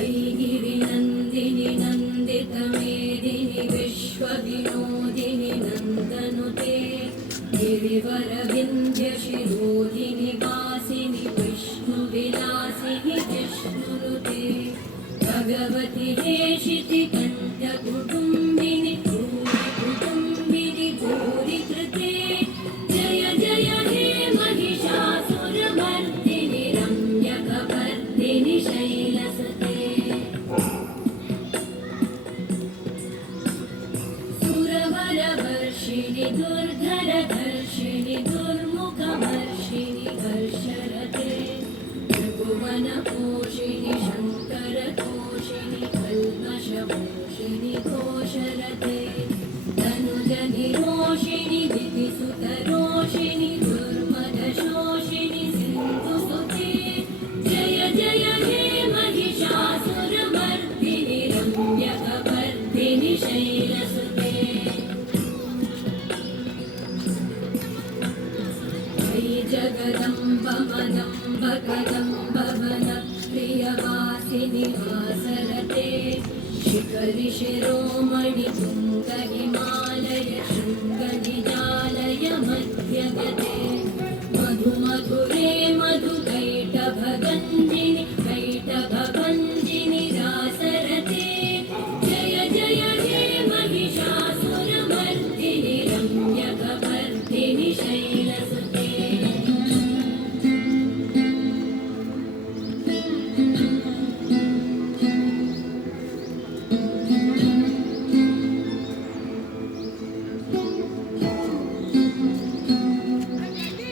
वैगिरिनन्दिनि नन्दितमेदिनि विश्वविनोदिनि नन्दनुते गिरिवरविन्ध्यशिरोधिनि वासिनि विष्णुविलासिनि जिष्णुनुते भगवति हेशिति कण्ठकुटुम्बिनि भूरिकुटुम्बिनि भूरिकृते जय जय हे महिषासुरमर्दिनि रम्यकपर्दिनि शैलसुते सुरवरवर्षिणि दुर्धरधर्षिणि दुर्मुखमर्षिणि हर्षरते त्रिभुवनपोषिणि शङ्करतोषिणि कल्मषमोषिणि घोषरते तनुजनिरोषिणि दितिसुतरोषिणि दुर्मदशोषिणि सिन्धुसुते जय जय हे महिषासुरमर्दिनि रम्यकपर्दिनि शैलसुते जगदम्ब मदम्ब कदम्ब वनप्रियवासिनि वासरते शिखरि शिरोमणि तुङ्ग हिमालय शृङ्गनिजालय मध्यगते मधुमधुरे